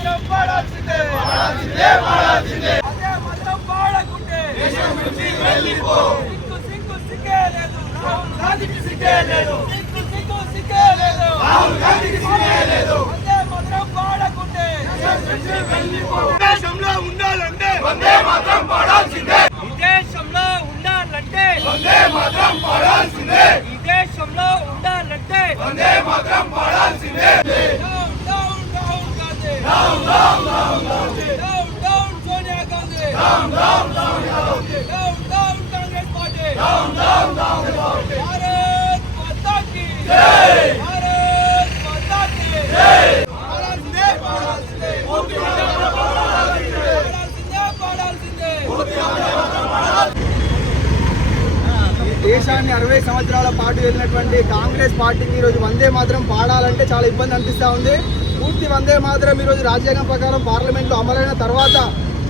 మాత్రం పాడాల్సిందే అదే మాత్రం పాడకుంటే సిగ్గు సిగ్గే లేదు రాహుల్ గాంధీకి సిగ్గే లేదు సిగ్గే లేదు రాహుల్ గాంధీకి సిగ్గే లేదు అదే మాత్రం పాడకుంటే దేశంలో ఉండాలంటే వందే మాత్రం పాడాల్సిందే దేశంలో ఉండాలంటే వందే మాత్రం పాడాల్సిందే ఈ దేశంలో ఉండాలంటే వందే మాత్రం పాడాల్సిందే down down down Gandhi down down down Gandhi down down Sonia Gandhi down down down Gandhi down down Congress party down down down Gandhi Bharat మాతా కీ జై భారత్ మాతా కీ జై పాడాల్సిందే పాడాల్సిందే పూర్తి వందే మాత్రం పాడాల్సిందే పాడాల్సిందే పూర్తి వందే మాత్రం పాడాల్సిందే దేశాన్ని 60 సంవత్సరాల పాటు వెళ్ళినటువంటి కాంగ్రెస్ పార్టీకి ఈరోజు వందే మాత్రం పాడాలంటే చాలా ఇబ్బంది అనిపిస్తూ ఉంది. పూర్తి వందే మాత్రం ఈరోజు రాజ్యాంగం ప్రకారం పార్లమెంట్లో అమలైన తర్వాత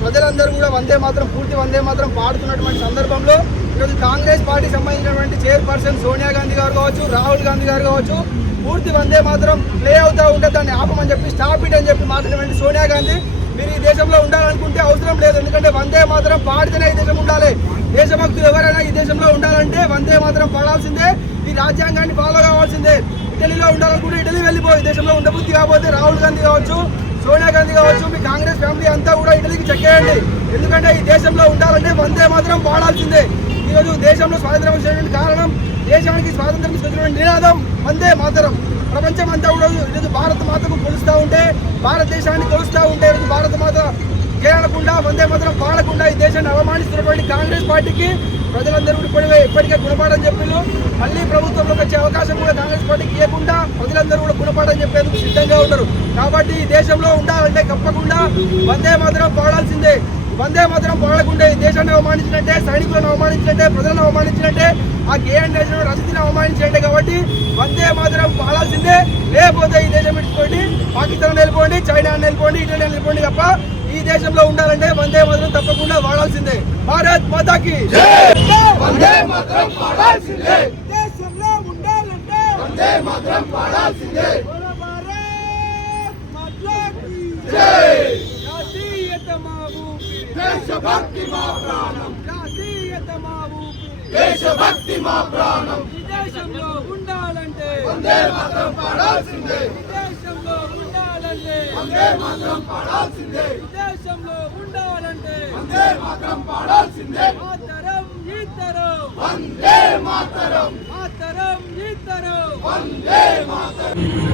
ప్రజలందరూ కూడా వందే మాత్రం పూర్తి వందే మాత్రం పాడుతున్నటువంటి సందర్భంలో ఈరోజు కాంగ్రెస్ పార్టీకి సంబంధించినటువంటి చైర్పర్సన్ సోనియా గాంధీ గారు కావచ్చు, రాహుల్ గాంధీ గారు కావచ్చు, పూర్తి వందే మాత్రం ప్లే అవుతూ ఉంటే దాన్ని ఆపమని చెప్పి స్టాప్ ఇట్ అని చెప్పి మాట్లాడినటువంటి సోనియా గాంధీ మీరు ఈ దేశంలో ఉండాలనుకుంటే అవసరం లేదు. ఎందుకంటే వందే మాత్రం పాడితేనే ఈ దేశం ఉండాలి. దేశభక్తులు ఎవరైనా ఈ దేశంలో ఉండాలంటే వందే మాత్రం పాడాల్సిందే, ఈ రాజ్యాంగాన్ని ఫాలో కావాల్సిందే. ఇటలీలో ఉండాలనుకుంటే ఇటలీ వెళ్ళిపోయి దేశంలో ఉండబుద్ధి కాకపోతే రాహుల్ గాంధీ కావచ్చు, సోనియా గాంధీ కావచ్చు, మీ కాంగ్రెస్ ఫ్యామిలీ అంతా కూడా ఇటలీకి చెక్కేయండి. ఎందుకంటే ఈ దేశంలో ఉండాలంటే వందే మాత్రం పాడాల్సిందే. ఈరోజు దేశంలో స్వాతంత్రం వచ్చినటువంటి కారణం, దేశానికి స్వాతంత్రం తీసుకొచ్చినటువంటి నినాదం వందే మాతరం. ప్రపంచం అంతా కూడా ఈరోజు భారత మాతకు కొలుస్తూ ఉంటే, భారతదేశాన్ని కొలుస్తూ ఉంటే ఈరోజు భారత మాత చేరకుండా వందే మాత్రం పాడకుండా ఈ దేశాన్ని అవమానిస్తున్నటువంటి కాంగ్రెస్ పార్టీకి ప్రజలందరూ ఇప్పటికే గుణపాఠం చెప్పిళ్ళు. మళ్ళీ ప్రభుత్వంలోకి వచ్చే అవకాశం కూడా కాంగ్రెస్ పార్టీకి ఇవ్వకుండా ప్రజలందరూ కూడా గుణపాఠం చెప్పేందుకు సిద్ధంగా ఉన్నారు. కాబట్టి ఈ దేశంలో ఉండాలంటే తప్పకుండా వందే మాత్రం పాడాల్సిందే. వందే మాత్రం పాడకుంటే ఈ దేశాన్ని అవమానించినట్టే, సైనికులను అవమానించినట్టే, ప్రజలను అవమానించినట్టే, ఆ కేఎన్ రసతిని అవమానించినట్టే. కాబట్టి వందే మాత్రం పాడాల్సిందే. లేకపోతే ఈ దేశం విడిచిపోండి, పాకిస్తాన్ వెళ్ళిపోండి, చైనా వెళ్ళిపోండి, ఇటలీ వెళ్ళిపోండి తప్ప ఈ దేశంలో ఉండాలంటే వందే మాత్రం తప్పకుండా వాడాల్సిందే. భారత్ మాతాకి వందే మాత్రం పాడాల్సిందే. దేశంలో ఉండాలంటే వందే మాత్రం పాడాల్సిందే. దేశభక్తి మా ప్రాణం, జాతీయత మా ఊపిరి, దేశభక్తి మా ప్రాణం. ఈ దేశంలో ఉండాలంటే వందే మాత్రం పాడాల్సిందే. ఈ దేశంలో ఉండాలంటే వందే మాత్రం పాడాల్సిందే. ఈ దేశంలో ఉండాలంటే వందే మాత్రం పాడాల్సిందే. మాతరం ఈతరం వందే మాతరం, మాతరం ఈతరం వందే మాతరం.